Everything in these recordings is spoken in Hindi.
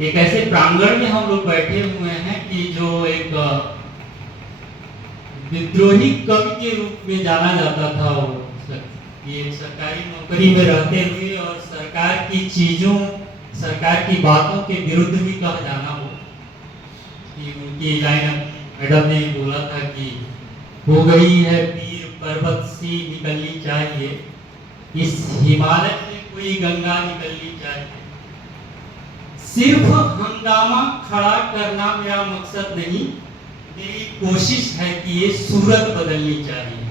एक ऐसे प्रांगण में हम लोग बैठे हुए हैं कि जो एक विद्रोही कवि के रूप में जाना जाता था। ये सरकारी नौकरी में रहते हुए और सरकार की चीजों, सरकार की बातों के विरुद्ध भी कह जाना हो कि उनकी लाइन मैडम ने बोला था कि हो गई है पीर पर्वत सी निकलनी चाहिए, इस हिमालय से कोई गंगा निकलनी चाहिए। सिर्फ हंगामा खड़ा करना मेरा मकसद नहीं, मेरी कोशिश है कि ये सूरत बदलनी चाहिए।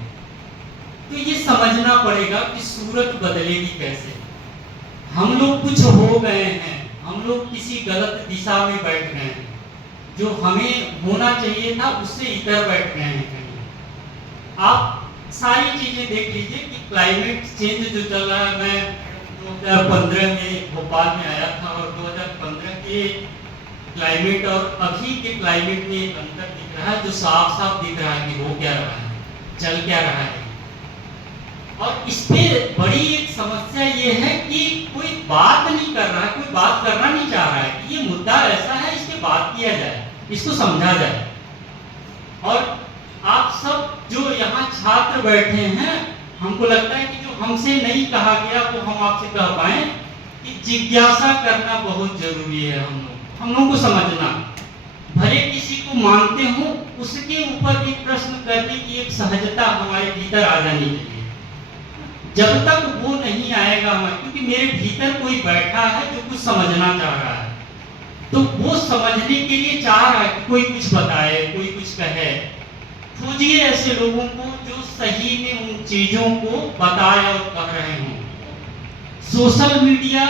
तो ये समझना पड़ेगा कि सूरत बदलेगी कैसे। हम लोग कुछ हो गए हैं, हम लोग किसी गलत दिशा में बैठ गए हैं, जो हमें होना चाहिए था उससे इधर बैठ गए हैं कहीं। आप सारी चीजें देख लीजिए कि क्लाइमेट चेंज जो चल रहा है, मैं 2015 में भोपाल में आया था और 2015 के क्लाइमेट और अभी के क्लाइमेट में एक अंतर दिख रहा है, जो साफ साफ दिख रहा है कि हो क्या रहा है, चल क्या रहा है। और इस पे बड़ी एक समस्या ये है कि कोई बात नहीं कर रहा है, कोई बात करना नहीं चाह रहा है कि ये मुद्दा ऐसा है, इस पे बात किया जाए, इसको समझा जाए। और आप सब जो यहाँ छात्र बैठे हैं, हमको लगता है कि जो हमसे नहीं कहा गया वो हम आपसे कह पाए कि जिज्ञासा करना बहुत जरूरी है। हम लोगों को समझना, भले किसी को मानते हो, उसके ऊपर भी प्रश्न करने की एक सहजता हमारे भीतर आ जानी चाहिए। जब तक वो नहीं आएगा हमारे, क्योंकि मेरे भीतर कोई बैठा है जो कुछ समझना चाह रहा है, तो वो समझने के लिए चाह रहा है कि कोई कुछ बताए, कोई कुछ कहे। खोजिए ऐसे लोगों को जो सही में उन चीजों को बताए और कह रहे हों। सोशल मीडिया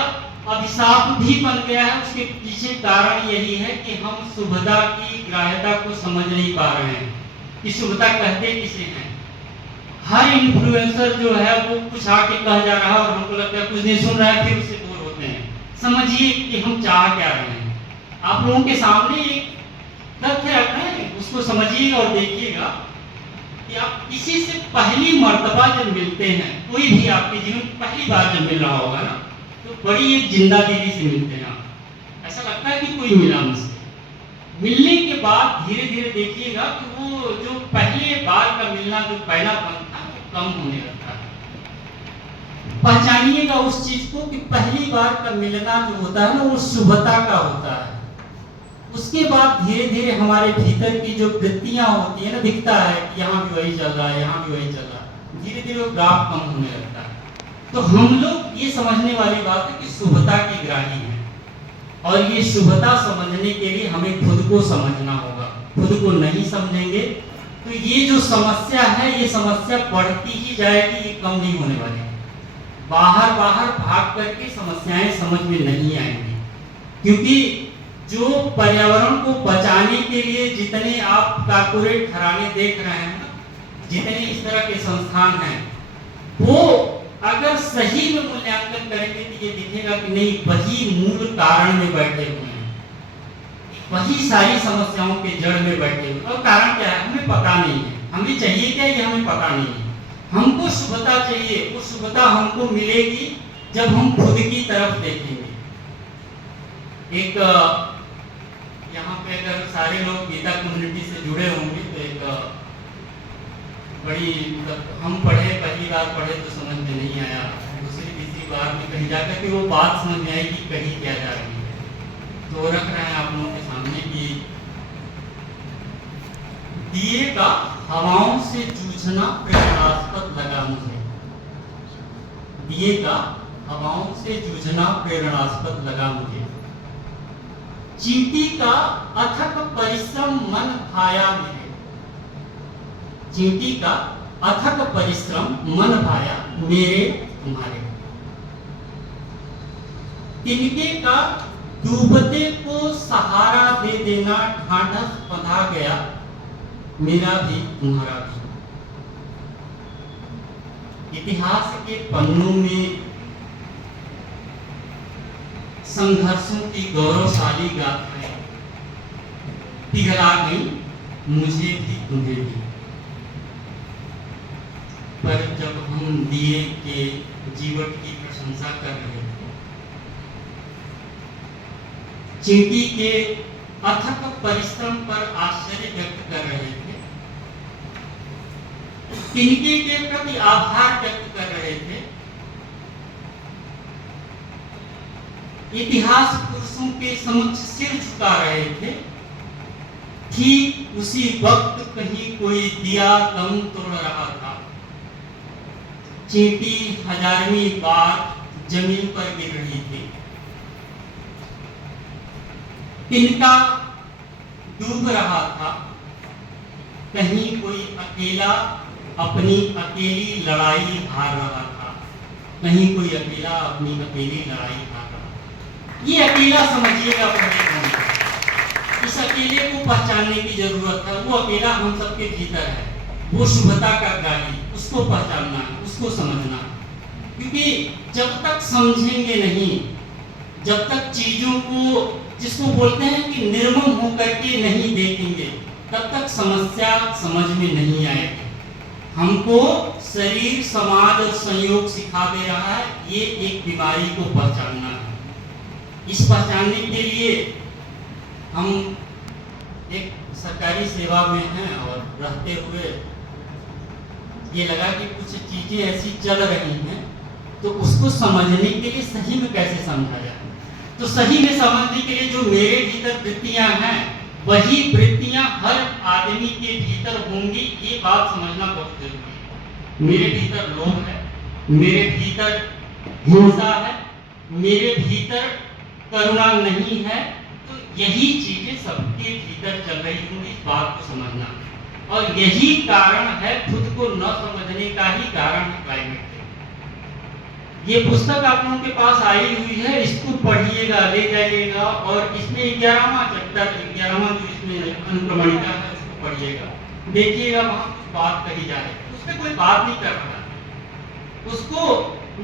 अभिशाप भी बन गया है, उसके पीछे कारण यही है कि हम शुभता की ग्राह्यता को समझ नहीं पा रहे हैं कि शुभता कहते किसे हैं। हर इन्फ्लुएंसर जो है वो कुछ आके कह जा रहा है और हमको लगता है कुछ नहीं सुन रहा है, फिर उससे बोर होते हैं। समझिए कि हम चाह क्या रहे हैं। आप लोगों के सामने एक तथ्य रखना है, उसको समझिएगा और देखिएगा कि आप किसी से पहली मर्तबा जब मिलते हैं, कोई भी आपके जीवन में पहली बार जब मिल रहा होगा ना, तो बड़ी एक जिंदा दिली से मिलते हैं आप। ऐसा लगता है कि कोई मिला मुझसे। मिलने के बाद धीरे धीरे देखिएगा कि वो जो पहले बार का मिलना, जो पहला बनता है, वो कम होने लगता है। पहचानिएगा उस चीज को कि पहली बार का मिलना जो होता है ना, वो शुभता का होता है। उसके बाद धीरे धीरे हमारे भीतर की जो वृत्तियां होती है ना, दिखता है कि यहाँ भी वही चल रहा है, यहाँ भी वही चल रहा है, धीरे धीरे वो ग्राफ कम होने लगता है। तो हम लोग ये समझने वाली बात है कि शुभता की ग्राही है, और ये शुभता समझने के लिए हमें खुद को समझना होगा। खुद को नहीं समझेंगे तो ये जो समस्या है, ये समस्या बढ़ती ही जाएगी, ये कम नहीं होने वाली। बाहर बाहर भाग करके समस्याएं समझ में नहीं आएंगी, क्योंकि जो पर्यावरण को बचाने के लिए जितने आप कॉर्पोरेट घराने देख रहे हैं, जितने इस तरह के संस्थान हैं, वो अगर सही में मूल्यांकन करेंगे तो ये दिखेगा कि नहीं, वही मूल कारण में बैठे हुए हैं, वही सारी समस्याओं के जड़ में बैठे हुए। और कारण क्या है हमें पता नहीं है, हमें चाहिए क्या ये हमें पता नहीं है। हमको शुभता चाहिए, वो शुभता हमको मिलेगी जब हम खुद की तरफ देखेंगे। एक यहाँ पे अगर सारे लोग गीता कम्युनिटी से जुड़े होंगे तो एक बड़ी, हम पढ़े, पहली बार पढ़े तो समझ में नहीं आया, दूसरी तीसरी बार में कहीं जाकर के वो बात समझ में आई कि कहीं क्या जा रही है। तो रख रहे हैं आप लोगों के सामने कि दिए का हवाओं से जूझना प्रेरणास्पद लगा मुझे। दिए का हवाओं से जूझना प्रेरणास्पद लगा मुझे। चींटी का अथक परिश्रम मन भाया मेरे। चींटी का अथक परिश्रम मन भाया मेरे तुम्हारे। तिनके का डूबते को सहारा दे देना ढांढस बंधा गया, मेरा भी तुम्हारा भी। इतिहास के पन्नों में संघर्षों की गौरवशाली गाथाएं पिघला गई, मुझे भी तुम्हें भी। पर जब हम दिए के जीवन की प्रशंसा कर रहे थे, चींटी के अथक परिश्रम पर आश्चर्य व्यक्त कर रहे थे, तिनके के प्रति आभार व्यक्त कर रहे थे, इतिहास पुरुषों के समक्ष सिर झुका रहे थे। ठीक उसी वक्त कहीं कोई दिया दम तोड़ रहा था। चींटी 1000वीं बार जमीन पर गिर रही थी। तिनका डूब रहा था। कहीं कोई अकेला अपनी अकेली लड़ाई हार रहा था। कहीं कोई अकेला अपनी अकेली लड़ाई हार रहा था। ये अकेला समझिएगा पहले, इस अकेले को पहचानने की जरूरत है। वो अकेला हम सबके भीतर है, वो शुभता का गाली, उसको पहचानना है, उसको समझना है। क्योंकि जब तक समझेंगे नहीं, जब तक चीजों को, जिसको बोलते हैं कि निर्मम होकर के नहीं देखेंगे, तब तक समस्या समझ में नहीं आएगी। हमको शरीर, समाज और संयोग सिखा दे रहा है ये एक बीमारी को पहचानना है। इस पहचानने के लिए हम एक सरकारी सेवा में हैं और रहते हुए ये लगा कि कुछ चीजें ऐसी चल रही हैं, तो उसको समझने के लिए सही में कैसे समझा जाए। तो सही में समझने के लिए जो मेरे भीतर वृत्तियां हैं, वही वृत्तियां हर आदमी के भीतर होंगी, ये बात समझना बहुत जरूरी है। मेरे भीतर लोभ है, मेरे भीतर हिंसा है, मेरे भीतर करुणा नहीं है, तो यही चीजें सबके भीतर चल रही होंगी, इस बात को समझना। और यही कारण है, खुद को न समझने का ही कारण है क्लाइमेट चेंज। ये पुस्तक आप लोगों के पास आई हुई है, इसको पढ़िएगा, ले जाइएगा और इसमें 11वां चैप्टर, 11वां जो इसमें अनुक्रमणिका है उसको पढ़िएगा, देखिएगा वहां कुछ बात कही जा रही है। उसमें कोई बात नहीं कर रहा, उसको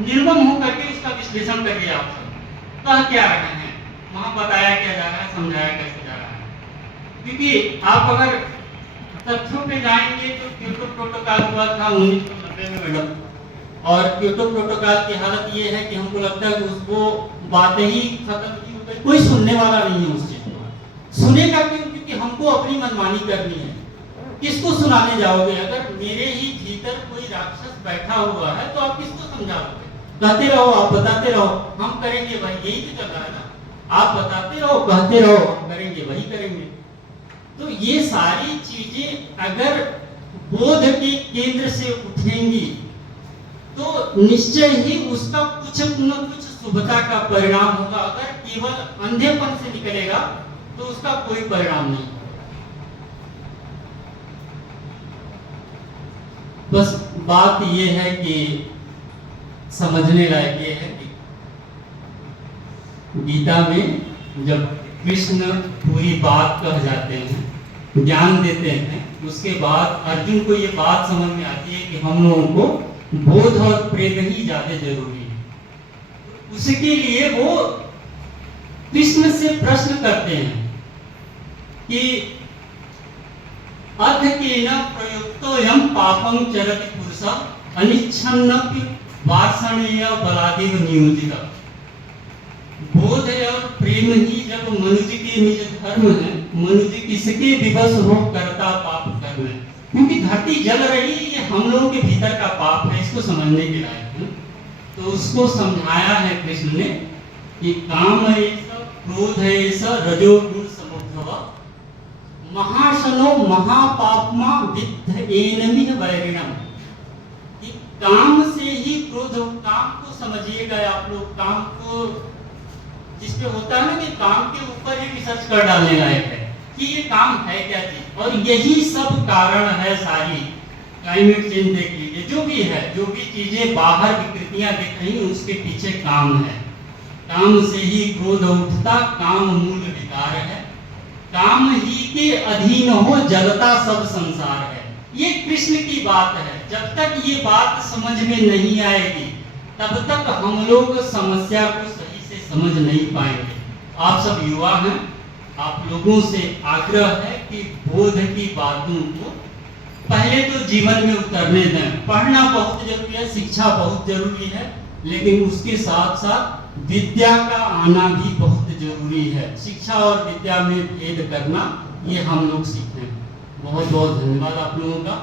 निर्मम होकर के उसका विश्लेषण करिए। आप सब कह क्या रहे हैं, वहां बताया क्या जा रहा है, समझाया कैसे जा रहा है। क्योंकि आप अगर तथ्यों पे जाएंगे तो क्योटो प्रोटोकॉल हुआ था 1990 में मैडम, और क्योटो प्रोटोकॉल की हालत ये है कि हमको लगता है कि उसको बातें ही खत्म की हो गई, कोई सुनने वाला नहीं है उस चीज को। सुनेगा क्यों? क्योंकि हमको अपनी मनमानी करनी है। किसको सुनाने जाओगे? अगर मेरे ही भीतर कोई राक्षस बैठा हुआ है तो आप किसको समझाओगे? कहते रहो, आप बताते रहो, हम करेंगे भाई, यही तो चल रहा है ना। आप बताते रहो, कहते रहो, हम करेंगे, वही करेंगे। तो ये सारी चीजें अगर बोध के केंद्र से उठेंगी तो निश्चय ही उसका कुछ न कुछ शुभता का परिणाम होगा। अगर केवल अंधेपन से निकलेगा तो उसका कोई परिणाम नहीं। बस बात ये है कि समझने लायक ये है कि गीता में जब कृष्ण पूरी बात कह जाते हैं, ज्ञान देते हैं, उसके बाद अर्जुन को ये बात समझ में आती है कि हम लोगों को बोध और प्रेम ही ज्यादा जरूरी है। उसके लिए वो कृष्ण से प्रश्न करते हैं कि अथ केन प्रयुक्तोऽयं पापं चरति पुरुषः अनिच्छन्नपि वार्ष्णेय बलादेव नियोजितः। बोध और प्रेम ही जब मनुष्य के निज धर्म है, मनुष्य किसके विवश हो करता पाप कर्म है। क्योंकि धरती जल रही, ये हम लोगों के भीतर का पाप है, इसको समझने के लायक है। तो उसको समझाया है कृष्ण ने कि काम ऐसा, क्रोध ऐसा, रजोगुण समुद्भव, महाशनो महापापमा विद्ध एनमिह वैरिणम। कि काम से ही क्रोध, काम को समझिएगा आप लोग, काम को जिसपे होता है ना कि काम के ऊपर ही रिसर्च कर डालने लायक है कि ये काम है क्या चीज। और यही सब कारण है सारी क्लाइमेट चेंज। देख लीजिए, जो भी है, जो भी चीजें बाहर विकृतियां दिख रही, उसके पीछे काम है। काम से ही क्रोध उठता, काम मूल विकार है। काम ही के अधीन हो जगता सब संसार है। ये कृष्ण की बात है। जब तक ये बात समझ में नहीं आएगी तब तक हम लोग समस्या को सही से समझ नहीं पाएंगे। आप सब युवा हैं, आप लोगों से आग्रह है कि बोध की बातों को पहले तो जीवन में उतरने दें। पढ़ना बहुत जरूरी है, शिक्षा बहुत जरूरी है, लेकिन उसके साथ साथ विद्या का आना भी बहुत जरूरी है। शिक्षा और विद्या में भेद करना ये हम लोग सीखें। बहुत बहुत धन्यवाद आप लोगों का।